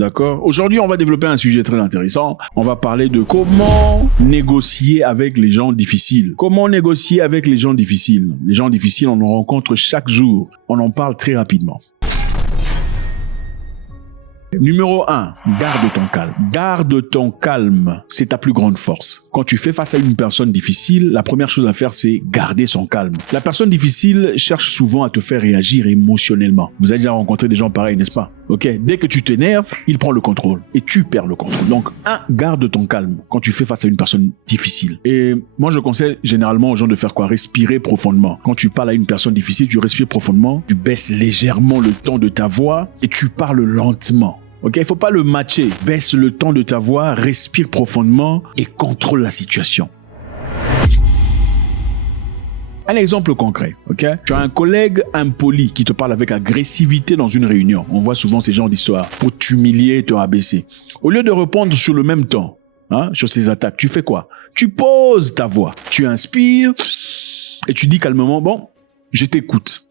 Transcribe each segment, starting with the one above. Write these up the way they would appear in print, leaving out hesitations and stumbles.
D'accord? Aujourd'hui, on va développer un sujet très intéressant. On va parler de comment négocier avec les gens difficiles. Comment négocier avec les gens difficiles? Les gens difficiles, on en rencontre chaque jour. On en parle très rapidement. Numéro 1, garde ton calme. Garde ton calme, c'est ta plus grande force. Quand tu fais face à une personne difficile, la première chose à faire, c'est garder son calme. La personne difficile cherche souvent à te faire réagir émotionnellement. Vous avez déjà rencontré des gens pareils, n'est-ce pas? Ok. Dès que tu t'énerves, il prend le contrôle et tu perds le contrôle. Donc, garde ton calme quand tu fais face à une personne difficile. Et moi, je conseille généralement aux gens de faire quoi? Respirer profondément. Quand tu parles à une personne difficile, tu respires profondément, tu baisses légèrement le ton de ta voix et tu parles lentement. Ok, il faut pas le matcher. Baisse le ton de ta voix, respire profondément et contrôle la situation. Un exemple concret, ok? Tu as un collègue impoli qui te parle avec agressivité dans une réunion. On voit souvent ces genres d'histoires pour t'humilier et te rabaisser. Au lieu de répondre sur le même ton, sur ces attaques, tu fais quoi? Tu poses ta voix, tu inspires et tu dis calmement, bon, je t'écoute.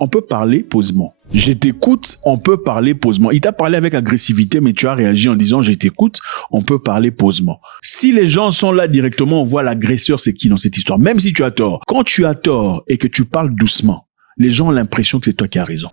On peut parler posément. Je t'écoute, on peut parler posément. Il t'a parlé avec agressivité, mais tu as réagi en disant je t'écoute, on peut parler posément. Si les gens sont là directement, on voit l'agresseur, c'est qui dans cette histoire? Même si tu as tort. Quand tu as tort et que tu parles doucement, les gens ont l'impression que c'est toi qui as raison.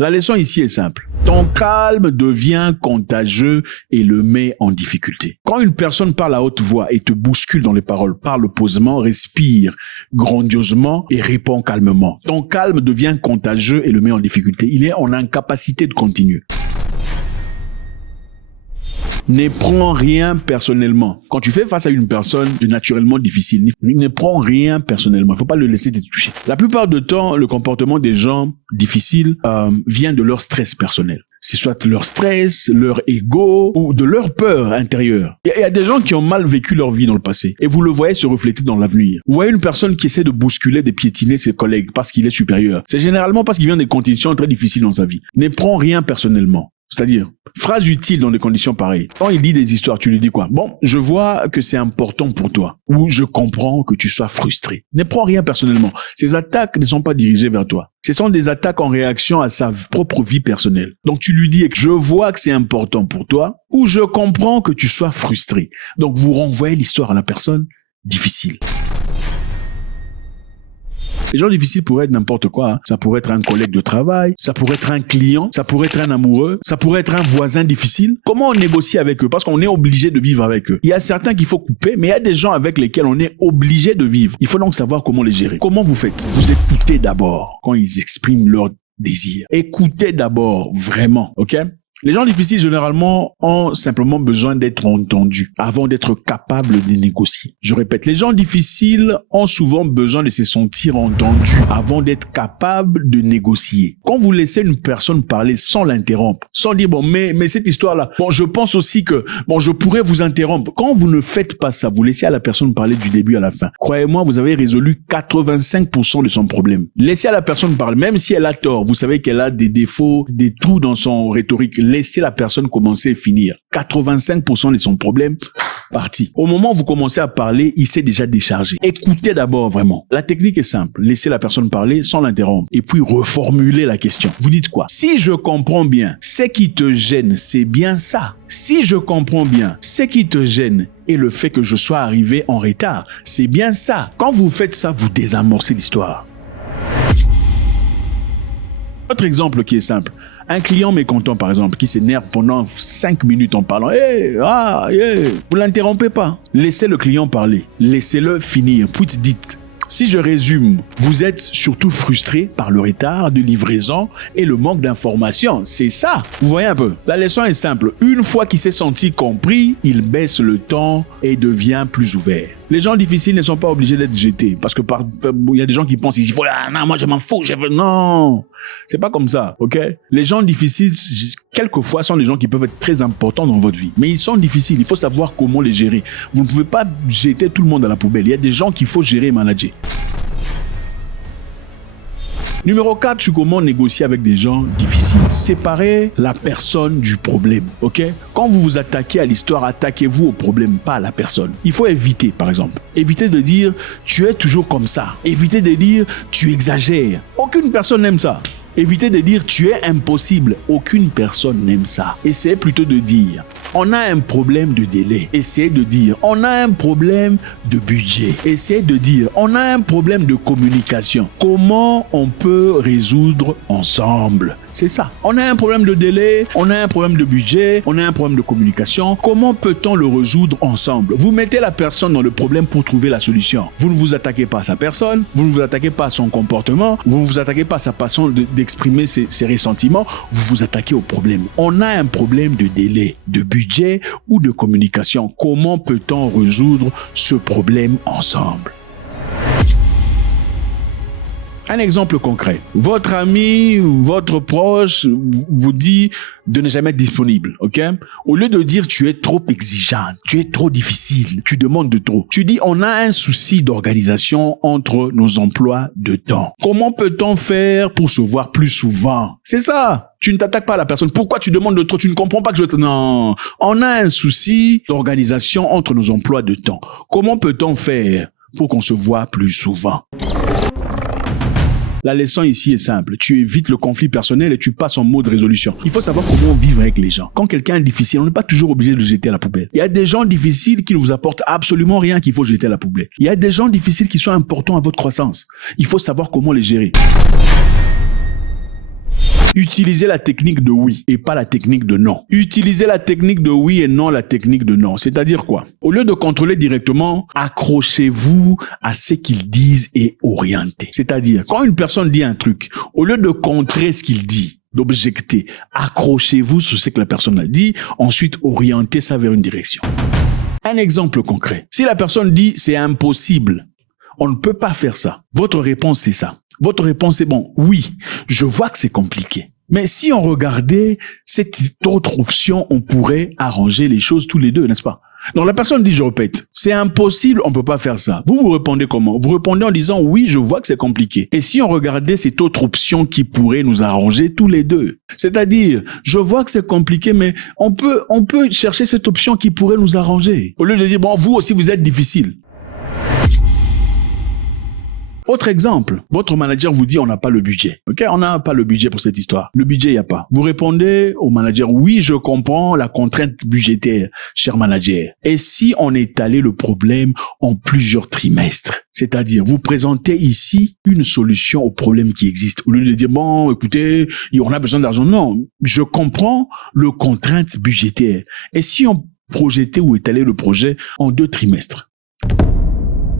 La leçon ici est simple. Ton calme devient contagieux et le met en difficulté. Quand une personne parle à haute voix et te bouscule dans les paroles, parle posément, respire grandiosement et répond calmement. Ton calme devient contagieux et le met en difficulté. Il est en incapacité de continuer. Ne prends rien personnellement. Quand tu fais face à une personne naturellement difficile, ne prends rien personnellement. Il ne faut pas le laisser te toucher. La plupart du temps, le comportement des gens difficiles vient de leur stress personnel. C'est soit leur stress, leur ego ou de leur peur intérieure. Il y a des gens qui ont mal vécu leur vie dans le passé et vous le voyez se refléter dans l'avenir. Vous voyez une personne qui essaie de bousculer, de piétiner ses collègues parce qu'il est supérieur. C'est généralement parce qu'il vient des conditions très difficiles dans sa vie. Ne prends rien personnellement. C'est-à-dire, phrase utile dans des conditions pareilles. Quand il dit des histoires, tu lui dis quoi? Bon, je vois que c'est important pour toi. Ou je comprends que tu sois frustré. Ne prends rien personnellement. Ces attaques ne sont pas dirigées vers toi. Ce sont des attaques en réaction à sa propre vie personnelle. Donc tu lui dis, je vois que c'est important pour toi. Ou je comprends que tu sois frustré. Donc vous renvoyez l'histoire à la personne difficile. Les gens difficiles pourraient être n'importe quoi. Ça pourrait être un collègue de travail, ça pourrait être un client, ça pourrait être un amoureux, ça pourrait être un voisin difficile. Comment on négocie avec eux? Parce qu'on est obligé de vivre avec eux. Il y a certains qu'il faut couper, mais il y a des gens avec lesquels on est obligé de vivre. Il faut donc savoir comment les gérer. Comment vous faites? Vous écoutez d'abord quand ils expriment leurs désirs. Écoutez d'abord, vraiment, ok? Les gens difficiles, généralement, ont simplement besoin d'être entendus avant d'être capables de négocier. Je répète, les gens difficiles ont souvent besoin de se sentir entendus avant d'être capables de négocier. Quand vous laissez une personne parler sans l'interrompre, sans dire, bon, mais cette histoire-là, bon, je pense aussi que, bon, je pourrais vous interrompre. Quand vous ne faites pas ça, vous laissez à la personne parler du début à la fin. Croyez-moi, vous avez résolu 85% de son problème. Laissez à la personne parler, même si elle a tort. Vous savez qu'elle a des défauts, des trous dans son rhétorique. Laissez la personne commencer et finir. 85% de son problème, parti. Au moment où vous commencez à parler, il s'est déjà déchargé. Écoutez d'abord vraiment. La technique est simple. Laissez la personne parler sans l'interrompre. Et puis reformulez la question. Vous dites quoi? Si je comprends bien, ce qui te gêne, c'est bien ça. Si je comprends bien, ce qui te gêne et le fait que je sois arrivé en retard, c'est bien ça. Quand vous faites ça, vous désamorcez l'histoire. Autre exemple qui est simple. Un client mécontent, par exemple, qui s'énerve pendant 5 minutes en parlant. Vous l'interrompez pas. Laissez le client parler. Laissez-le finir. Puis dites, si je résume, vous êtes surtout frustré par le retard de livraison et le manque d'informations. C'est ça. Vous voyez un peu. La leçon est simple. Une fois qu'il s'est senti compris, il baisse le ton et devient plus ouvert. Les gens difficiles ne sont pas obligés d'être jetés parce que il y a des gens qui pensent il faut non, moi je m'en fous, non, c'est pas comme ça, ok? Les gens difficiles quelquefois sont des gens qui peuvent être très importants dans votre vie, mais ils sont difficiles, il faut savoir comment les gérer. Vous ne pouvez pas jeter tout le monde à la poubelle. Il y a des gens qu'il faut gérer et manager. Numéro 4, sur comment négocier avec des gens difficiles. Séparez la personne du problème, ok? Quand vous vous attaquez à l'histoire, attaquez-vous au problème, pas à la personne. Il faut éviter, par exemple. Évitez de dire « tu es toujours comme ça ». Évitez de dire « tu exagères ». Aucune personne n'aime ça. Évitez de dire tu es impossible. Aucune personne n'aime ça. Essayez plutôt de dire on a un problème de délai. Essayez de dire on a un problème de budget. Essayez de dire on a un problème de communication. Comment on peut résoudre ensemble? C'est ça. On a un problème de délai, on a un problème de budget, on a un problème de communication. Comment peut-on le résoudre ensemble? Vous mettez la personne dans le problème pour trouver la solution. Vous ne vous attaquez pas à sa personne, vous ne vous attaquez pas à son comportement, vous ne vous attaquez pas à sa façon d'exprimer ses ressentiments, vous vous attaquez au problème. On a un problème de délai, de budget ou de communication. Comment peut-on résoudre ce problème ensemble? Un exemple concret. Votre ami, votre proche vous dit de ne jamais être disponible, ok? Au lieu de dire tu es trop exigeante, tu es trop difficile, tu demandes de trop. Tu dis on a un souci d'organisation entre nos emplois de temps. Comment peut-on faire pour se voir plus souvent? C'est ça. Tu ne t'attaques pas à la personne. Pourquoi tu demandes de trop? Tu ne comprends pas que Non. On a un souci d'organisation entre nos emplois de temps. Comment peut-on faire pour qu'on se voit plus souvent? La leçon ici est simple. Tu évites le conflit personnel et tu passes en mode résolution. Il faut savoir comment vivre avec les gens. Quand quelqu'un est difficile, on n'est pas toujours obligé de le jeter à la poubelle. Il y a des gens difficiles qui ne vous apportent absolument rien qu'il faut jeter à la poubelle. Il y a des gens difficiles qui sont importants à votre croissance. Il faut savoir comment les gérer. Utilisez la technique de oui et pas la technique de non. Utilisez la technique de oui et non la technique de non. C'est-à-dire quoi? Au lieu de contrôler directement, accrochez-vous à ce qu'ils disent et orientez. C'est-à-dire, quand une personne dit un truc, au lieu de contrer ce qu'il dit, d'objecter, accrochez-vous sur ce que la personne a dit, ensuite orientez ça vers une direction. Un exemple concret. Si la personne dit c'est impossible, on ne peut pas faire ça. Votre réponse c'est ça. Votre réponse est bon, oui, je vois que c'est compliqué. Mais si on regardait cette autre option, on pourrait arranger les choses tous les deux, n'est-ce pas? Donc la personne dit, je répète, c'est impossible, on peut pas faire ça. Vous répondez comment? Vous répondez en disant, oui, je vois que c'est compliqué. Et si on regardait cette autre option qui pourrait nous arranger tous les deux? C'est-à-dire, je vois que c'est compliqué, mais on peut chercher cette option qui pourrait nous arranger. Au lieu de dire, bon, vous aussi, vous êtes difficile. Autre exemple, votre manager vous dit on n'a pas le budget. Ok, on n'a pas le budget pour cette histoire. Le budget, il n'y a pas. Vous répondez au manager, oui, je comprends la contrainte budgétaire, cher manager. Et si on étalait le problème en plusieurs trimestres? C'est-à-dire, vous présentez ici une solution au problème qui existe. Au lieu de dire, bon, écoutez, on a besoin d'argent. Non, je comprends le contrainte budgétaire. Et si on projetait ou étalait le projet en 2 trimestres?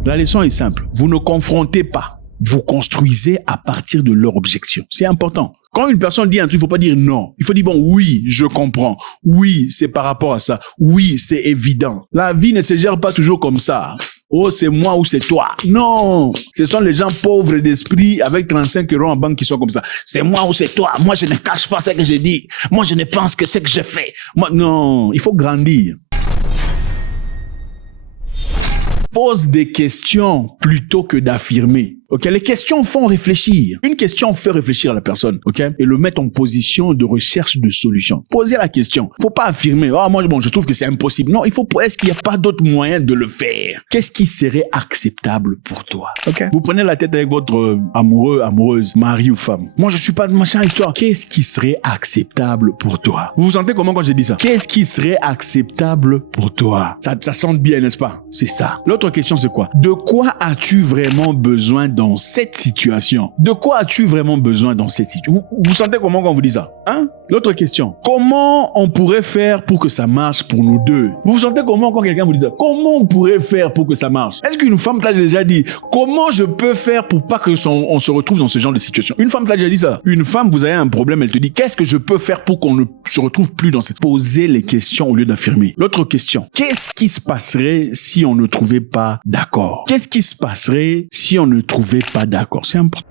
La leçon est simple. Vous ne confrontez pas. Vous construisez à partir de leur objection. C'est important. Quand une personne dit un truc, il ne faut pas dire non. Il faut dire, bon, oui, je comprends. Oui, c'est par rapport à ça. Oui, c'est évident. La vie ne se gère pas toujours comme ça. Oh, c'est moi ou c'est toi. Non. Ce sont les gens pauvres d'esprit avec 35 € en banque qui sont comme ça. C'est moi ou c'est toi. Moi, je ne cache pas ce que je dis. Moi, je ne pense que ce que je fais. Moi, non. Il faut grandir. Pose des questions plutôt que d'affirmer. Ok, les questions font réfléchir. Une question fait réfléchir la personne, ok, et le mettre en position de recherche de solution. Posez la question. Faut pas affirmer. Ah, moi, bon, je trouve que c'est impossible. Non, il faut. Est-ce qu'il n'y a pas d'autre moyen de le faire? Qu'est-ce qui serait acceptable pour toi? Ok. Vous prenez la tête avec votre amoureux, amoureuse, mari ou femme. Moi, je suis pas de machin avec toi. Qu'est-ce qui serait acceptable pour toi? Vous vous sentez comment quand je dis ça? Qu'est-ce qui serait acceptable pour toi? Ça sent bien, n'est-ce pas? C'est ça. L'autre question, c'est quoi? De quoi as-tu vraiment besoin dans cette situation? De quoi as-tu vraiment besoin dans cette situation? Vous sentez comment quand on vous dit ça? Hein? L'autre question. Comment on pourrait faire pour que ça marche pour nous deux? Vous vous sentez comment quand quelqu'un vous dit ça? Comment on pourrait faire pour que ça marche? Est-ce qu'une femme t'a déjà dit comment je peux faire pour pas que on se retrouve dans ce genre de situation? Une femme t'a déjà dit ça? Une femme, vous avez un problème, elle te dit qu'est-ce que je peux faire pour qu'on ne se retrouve plus dans cette... Posez les questions au lieu d'affirmer. L'autre question. Qu'est-ce qui se passerait si on ne trouvait pas d'accord? Qu'est-ce qui se passerait si on ne trouvait pas d'accord? C'est important.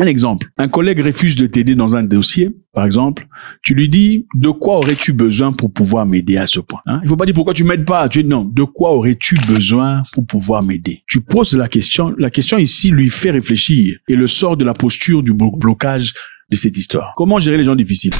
Un exemple, un collègue refuse de t'aider dans un dossier, par exemple, tu lui dis de quoi aurais-tu besoin pour pouvoir m'aider à ce point? Il faut pas dire pourquoi tu m'aides pas, tu dis non, de quoi aurais-tu besoin pour pouvoir m'aider? Tu poses la question ici lui fait réfléchir et le sort de la posture du blocage de cette histoire. Comment gérer les gens difficiles?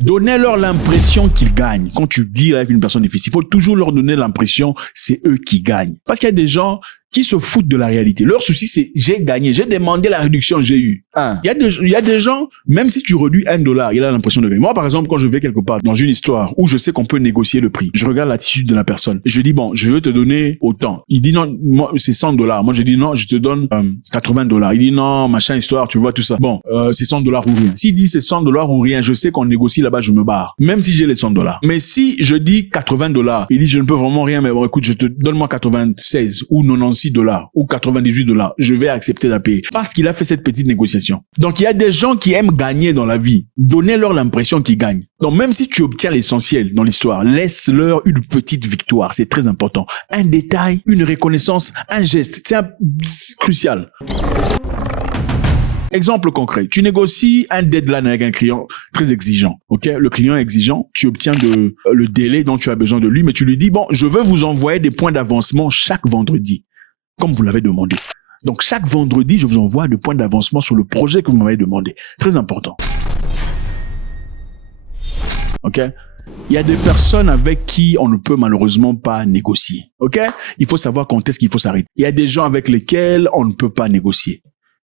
Donnez-leur l'impression qu'ils gagnent. Quand tu dis avec une personne difficile, il faut toujours leur donner l'impression c'est eux qui gagnent. Parce qu'il y a des gens qui se foutent de la réalité. Leur souci, c'est j'ai gagné, j'ai demandé la réduction, j'ai eu. Il y a des gens, même si tu réduis $1, il a l'impression de gagner. Moi, par exemple, quand je vais quelque part dans une histoire où je sais qu'on peut négocier le prix, je regarde l'attitude de la personne et je dis bon, je veux te donner autant. Il dit non, moi c'est $100. Moi je dis non, je te donne $80. Il dit non, machin histoire, tu vois tout ça. Bon, c'est $100 ou rien. S'il dit c'est $100 ou rien, je sais qu'on négocie là-bas, je me barre. Même si j'ai les $100. Mais si je dis $80, il dit je ne peux vraiment rien, mais bon écoute, je te donne-moi 96 ou $96 ou $98, je vais accepter de payer parce qu'il a fait cette petite négociation. Donc il y a des gens qui aiment gagner dans la vie. Donnez-leur l'impression qu'ils gagnent. Donc même si tu obtiens l'essentiel dans l'histoire, laisse-leur une petite victoire, c'est très important. Un détail, une reconnaissance, un geste, c'est crucial. Exemple concret, tu négocies un deadline avec un client très exigeant, ok? Le client est exigeant, tu obtiens le délai dont tu as besoin de lui, mais tu lui dis, bon, je veux vous envoyer des points d'avancement chaque vendredi, comme vous l'avez demandé. Donc, chaque vendredi, je vous envoie des points d'avancement sur le projet que vous m'avez demandé. Très important. Ok? Il y a des personnes avec qui on ne peut malheureusement pas négocier. Ok? Il faut savoir quand est-ce qu'il faut s'arrêter. Il y a des gens avec lesquels on ne peut pas négocier.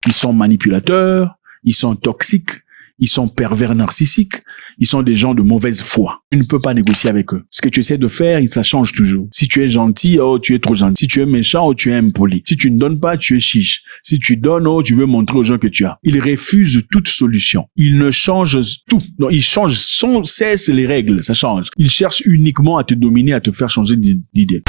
Ils sont manipulateurs, ils sont toxiques, ils sont pervers narcissiques, ils sont des gens de mauvaise foi. Tu ne peux pas négocier avec eux. Ce que tu essaies de faire, ça change toujours. Si tu es gentil, oh, tu es trop gentil. Si tu es méchant, oh, tu es impoli. Si tu ne donnes pas, tu es chiche. Si tu donnes, oh, tu veux montrer aux gens que tu as. Ils refusent toute solution. Ils ne changent tout. Non, ils changent sans cesse les règles. Ça change. Ils cherchent uniquement à te dominer, à te faire changer d'idée.